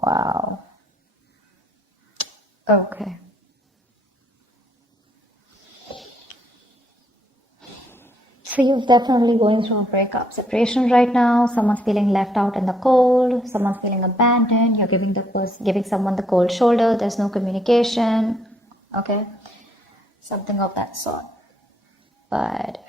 Wow. Okay. So you're definitely going through a breakup, separation right now. Someone's feeling left out in the cold. Someone's feeling abandoned. You're giving someone the cold shoulder. There's no communication. Okay, something of that sort. But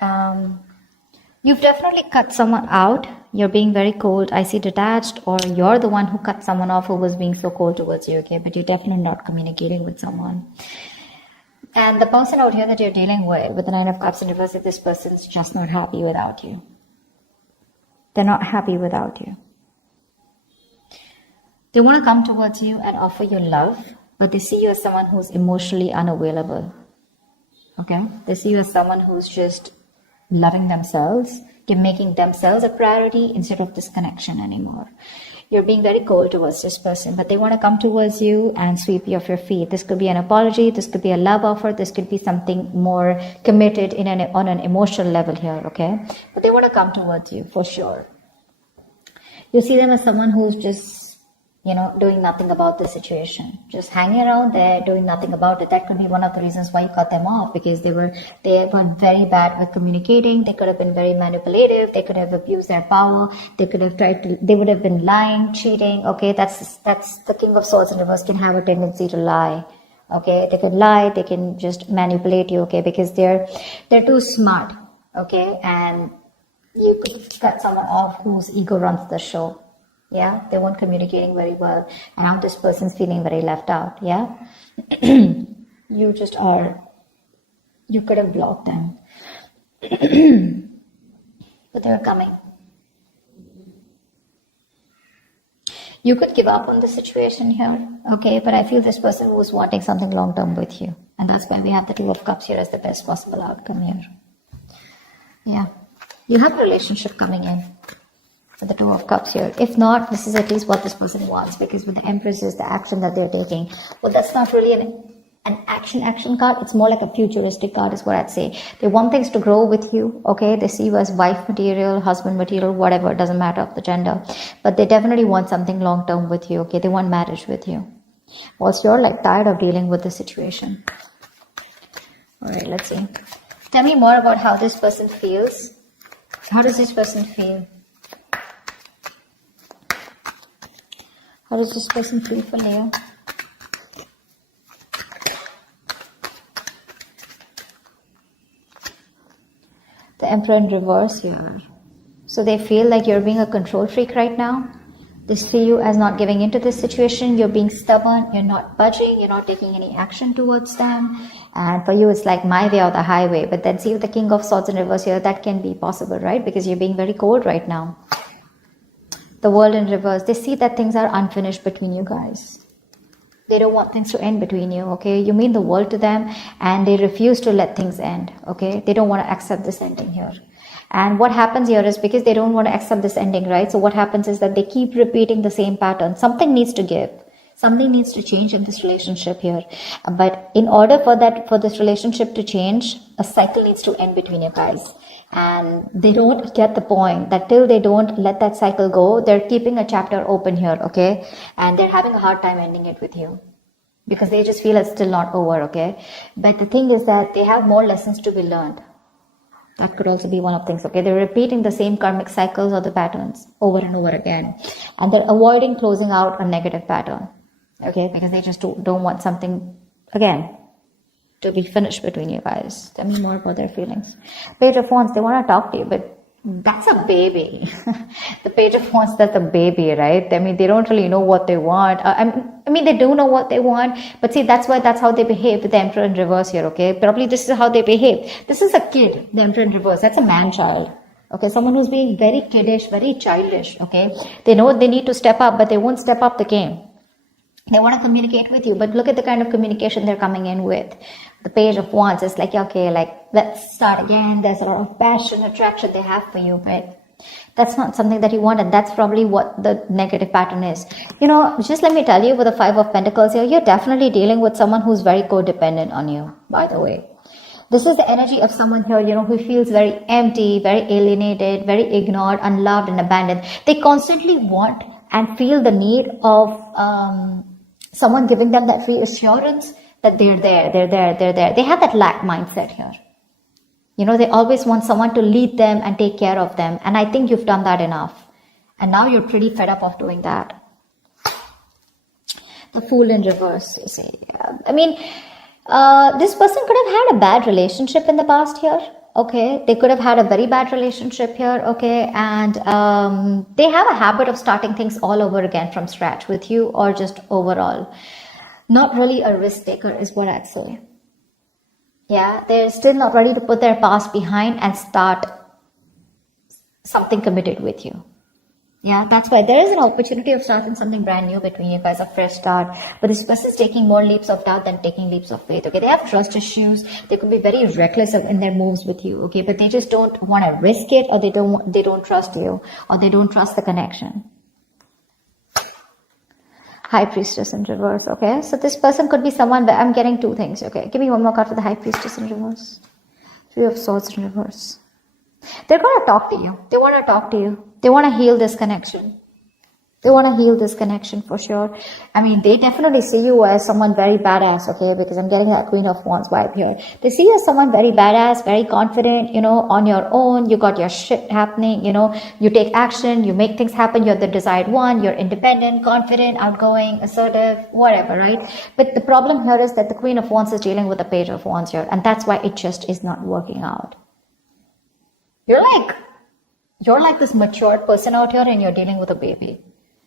you've definitely cut someone out. You're being very cold, icy, detached, or you're the one who cut someone off who was being so cold towards you. Okay, but you're definitely not communicating with someone. And the person out here that you're dealing with the Nine of Cups in reverse, this person's just not happy without you. They're not happy without you. They want to come towards you and offer you love, but they see you as someone who's emotionally unavailable. Okay? They see you as someone who's just loving themselves, making themselves a priority instead of this connection anymore. You're being very cold towards this person, but they want to come towards you and sweep you off your feet. This could be an apology, this could be a love offer, this could be something more committed on an emotional level here, okay? But they want to come towards you for sure. You see them as someone who's just, doing nothing about the situation, just hanging around there, doing nothing about it. That could be one of the reasons why you cut them off, because they were very bad at communicating. They could have been very manipulative. They could have abused their power. They would have been lying, cheating. Okay, that's the King of Swords in reverse can have a tendency to lie. Okay, they can lie. They can just manipulate you. Okay, because they're too smart. Okay, and you could cut someone off whose ego runs the show. Yeah, they weren't communicating very well. And now this person's feeling very left out. Yeah, you could have blocked them. But they're coming. You could give up on the situation here. Okay, but I feel this person was wanting something long term with you. And that's why we have the Two of Cups here as the best possible outcome here. Yeah, you have a relationship coming in. The Two of Cups here. If not, this is at least what this person wants, because with the Empress is the action that they're taking. Well, that's not really an action card. It's more like a futuristic card is what I'd say. They want things to grow with you. Okay, they see you as wife material, husband material, whatever. It doesn't matter of the gender, but they definitely want something long term with you. Okay, they want marriage with you. Also, you're like tired of dealing with the situation. All right, let's see. Tell me more about how this person feels. How does this person feel? How does this person feel for Leo? The Emperor in reverse here. So they feel like you're being a control freak right now. They see you as not giving into this situation. You're being stubborn. You're not budging. You're not taking any action towards them. And for you, it's like my way or the highway. But then see with the King of Swords in reverse here, that can be possible, right? Because you're being very cold right now. The World in reverse, they see that things are unfinished between you guys. They don't want things to end between you, okay? You mean the world to them and they refuse to let things end, okay? They don't want to accept this ending here. And what happens here is because they don't want to accept this ending, right? So what happens is that they keep repeating the same pattern. Something needs to give. Something needs to change in this relationship here. But in order for this relationship to change, a cycle needs to end between you guys. And they don't get the point that till they don't let that cycle go, they're keeping a chapter open here, okay? And they're having a hard time ending it with you because they just feel it's still not over, okay? But the thing is that they have more lessons to be learned. That could also be one of things, okay? They're repeating the same karmic cycles or the patterns over and over again. And they're avoiding closing out a negative pattern, okay? Because they just don't want something, again, to be finished between you guys. Tell me more about their feelings. Page of Wands, they want to talk to you, but that's a baby. The Page of Wands, that's a baby, right? I mean, they don't really know what they want. I mean, they do know what they want, but see, that's how they behave with the Emperor in reverse here, okay? Probably this is how they behave. This is a kid, the Emperor in reverse. That's a man-child. Okay, someone who's being very kiddish, very childish, okay? They know they need to step up, but they won't step up the game. They want to communicate with you, but look at the kind of communication they're coming in with. The Page of Wands is like, okay, like, let's start again. There's a lot of passion, attraction they have for you, but that's not something that you want, and that's probably what the negative pattern is. Just let me tell you, with the Five of Pentacles here, you're definitely dealing with someone who's very codependent on you, by the way. This is the energy of someone here, who feels very empty, very alienated, very ignored, unloved, and abandoned. They constantly want and feel the need of someone giving them that reassurance that they're there. They have that lack mindset here. You know, they always want someone to lead them and take care of them. And I think you've done that enough. And now you're pretty fed up of doing that. The Fool in reverse, you see. I mean, this person could have had a bad relationship in the past here. Okay, they could have had a very bad relationship here. Okay, and they have a habit of starting things all over again from scratch with you, or just overall. Not really a risk taker is what I'd say. Yeah, they're still not ready to put their past behind and start something committed with you. Yeah, that's why there is an opportunity of starting something brand new between you guys, a fresh start. But this person is taking more leaps of doubt than taking leaps of faith. Okay, they have trust issues. They could be very reckless in their moves with you. Okay, but they just don't want to risk it, or they don't trust you, or they don't trust the connection. High Priestess in reverse. Okay, so this person could be someone. But I'm getting two things. Okay, give me one more card for the High Priestess in reverse. Three of Swords in reverse. They're going to talk to you. They want to talk to you. They want to heal this connection. They want to heal this connection for sure. I mean, they definitely see you as someone very badass, okay? Because I'm getting that Queen of Wands vibe here. They see you as someone very badass, very confident, you know, on your own. You got your shit happening, you know. You take action, you make things happen. You're the desired one. You're independent, confident, outgoing, assertive, whatever, right? But the problem here is that the Queen of Wands is dealing with the Page of Wands here. And that's why it just is not working out. You're like this matured person out here and you're dealing with a baby.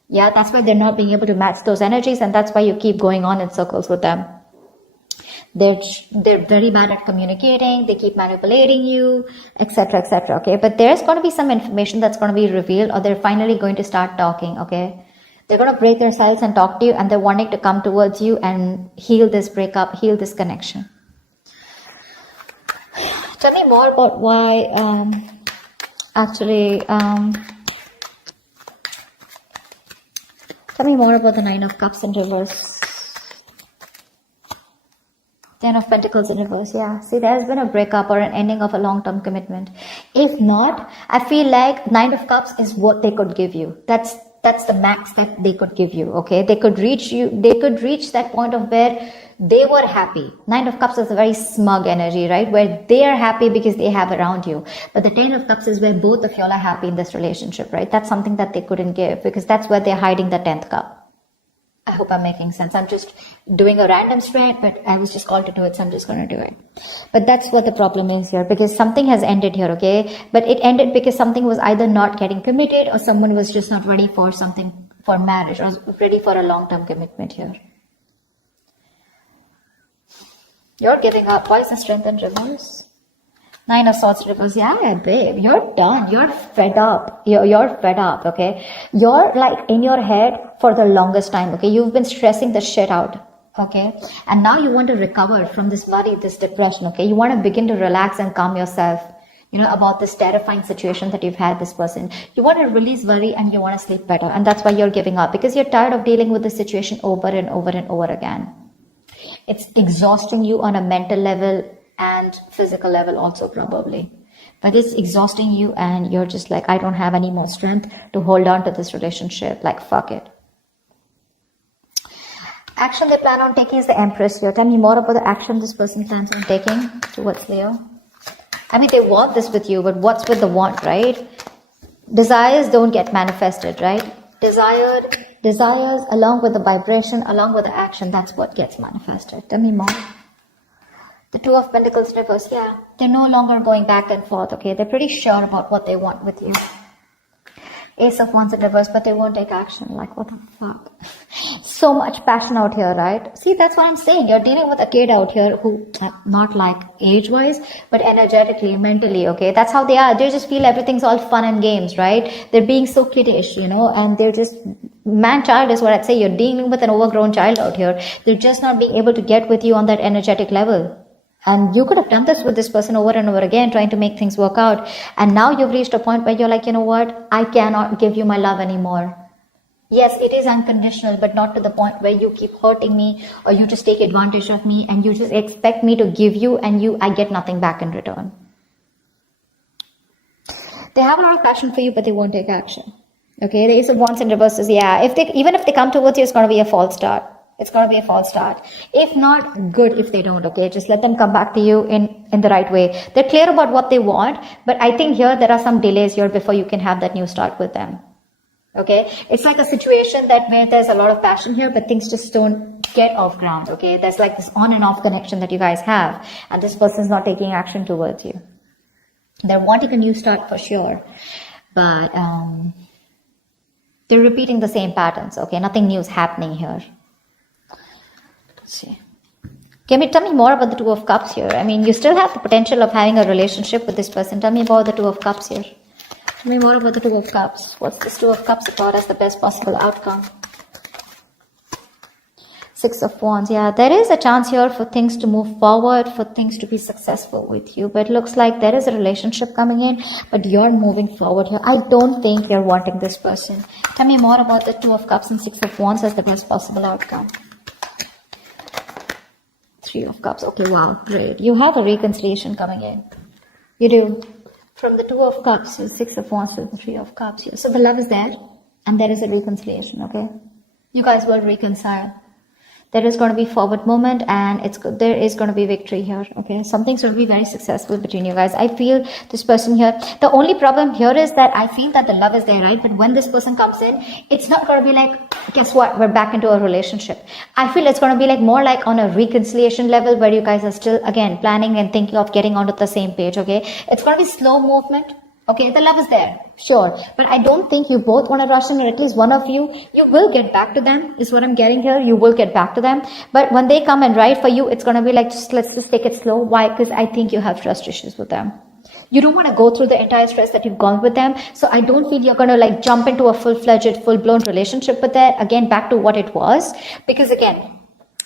Yeah, that's why they're not being able to match those energies, and that's why you keep going on in circles with them. They're very bad at communicating, they keep manipulating you, etc., etc., okay? But there's going to be some information that's going to be revealed, or they're finally going to start talking, okay? They're going to break their silence and talk to you, and they're wanting to come towards you and heal this breakup, heal this connection. Tell me more about why, tell me more about the Nine of Cups in reverse. Ten of Pentacles in reverse. Yeah, see, there's been a breakup or an ending of a long-term commitment. If not, I feel like Nine of Cups is what they could give you. That's the max that they could give you, okay? They could reach that point of where they were happy. Nine of Cups is a very smug energy, right? Where they are happy because they have around you. But the Ten of Cups is where both of y'all are happy in this relationship, right? That's something that they couldn't give, because that's where they're hiding the 10th cup. I hope I'm making sense. I'm just doing a random spread, but I was just called to do it, so I'm just going to do it. But that's what the problem is here, because something has ended here, okay? But it ended because something was either not getting committed, or someone was just not ready for something, for marriage, or ready for a long-term commitment here. You're giving up. Why is the Strength in reverse? Nine of Swords reverse. Yeah, babe. You're done. You're fed up. You're fed up, okay? You're like in your head for the longest time, okay? You've been stressing the shit out, okay? And now you want to recover from this worry, this depression, okay? You want to begin to relax and calm yourself, you know, about this terrifying situation that you've had this person. You want to release worry and you want to sleep better. And that's why you're giving up, because you're tired of dealing with the situation over and over and over again. It's exhausting you on a mental level and physical level also, probably. But it's exhausting you and you're just like, I don't have any more strength to hold on to this relationship. Like, fuck it. Action they plan on taking is the Empress here. Tell me more about the action this person plans on taking towards Leo. I mean, they want this with you, but what's with the want, right? Desires don't get manifested, right? Desires along with the vibration, along with the action, that's what gets manifested. Tell me more. The Two of Pentacles reverse, yeah. They're no longer going back and forth, okay? They're pretty sure about what they want with you. Ace of Wands in reverse, but they won't take action. Like, what the fuck? So much passion out here, right? See, that's what I'm saying. You're dealing with a kid out here who, not like age-wise, but energetically, mentally, okay? That's how they are. They just feel everything's all fun and games, right? They're being so kiddish, you know, and they're just, man-child is what I'd say. You're dealing with an overgrown child out here. They're just not being able to get with you on that energetic level. And you could have done this with this person over and over again, trying to make things work out. And now you've reached a point where you're like, you know what? I cannot give you my love anymore. Yes, it is unconditional, but not to the point where you keep hurting me, or you just take advantage of me and you just expect me to give you and I get nothing back in return. They have a lot of passion for you, but they won't take action. Okay, the Ace of Wands in reverse is, yeah, even if they come towards you, it's going to be a false start. It's going to be a false start. If not, good if they don't, okay? Just let them come back to you in the right way. They're clear about what they want, but I think here there are some delays here before you can have that new start with them. Okay? It's like a situation that where there's a lot of passion here, but things just don't get off ground, okay? There's like this on and off connection that you guys have, and this person's not taking action towards you. They're wanting a new start for sure, but they're repeating the same patterns, okay? Nothing new is happening here. Let's see. Tell me more about the Two of Cups here. I mean, you still have the potential of having a relationship with this person. Tell me about the Two of Cups here. Tell me more about the Two of Cups. What's this Two of Cups about as the best possible outcome? Six of Wands. Yeah, there is a chance here for things to move forward, for things to be successful with you. But it looks like there is a relationship coming in, but you're moving forward here. I don't think you're wanting this person. Tell me more about the Two of Cups and Six of Wands as the best possible outcome. Three of Cups. Okay, wow, great. You have a reconciliation coming in. You do. From the Two of Cups to the Six of Wands to the Three of Cups here. So the love is there, and there is a reconciliation, okay? You guys will reconcile. There is going to be forward movement, and there is going to be victory here, okay? Something's going to be very successful between you guys. I feel this person here, the only problem here is that I feel that the love is there, right? But when this person comes in, it's not going to be like, guess what, we're back into a relationship. I feel it's going to be like more like on a reconciliation level where you guys are still, again, planning and thinking of getting onto the same page, okay? It's going to be slow movement. Okay, the love is there, sure. But I don't think you both want to rush in, or at least one of you will get back to them, is what I'm getting here. You will get back to them. But when they come and write for you, it's going to be like, let's just take it slow. Why? Because I think you have trust issues with them. You don't want to go through the entire stress that you've gone with them. So I don't feel you're going to like jump into a full-fledged, full-blown relationship with that. Again, back to what it was. Because again,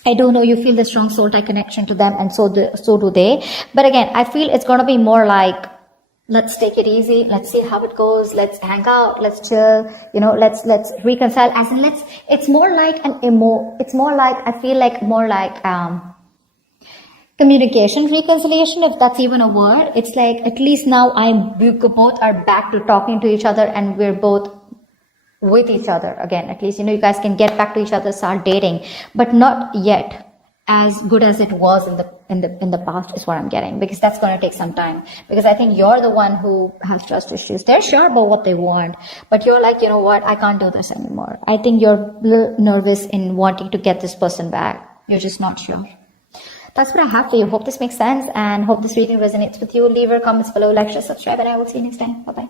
I do know you feel the strong soul tie connection to them, and so do they. But again, I feel it's going to be more like, let's take it easy. Let's see how it goes. Let's hang out. Let's chill. You know, let's reconcile. As in, it's more like it's more like, I feel like more like, communication reconciliation, if that's even a word. It's like, at least now we both are back to talking to each other, and we're both with each other again. At least, you know, you guys can get back to each other, start dating, but not yet as good as it was in the past, is what I'm getting, because that's going to take some time. Because I think you're the one who has trust issues. They're sure about what they want, but you're like, you know what, I can't do this anymore. I think you're a little nervous in wanting to get this person back. You're just not sure. That's what I have for you. Hope this makes sense, and hope this reading resonates with you. Leave your comments below, like, share, subscribe, and I will see you next time. Bye bye.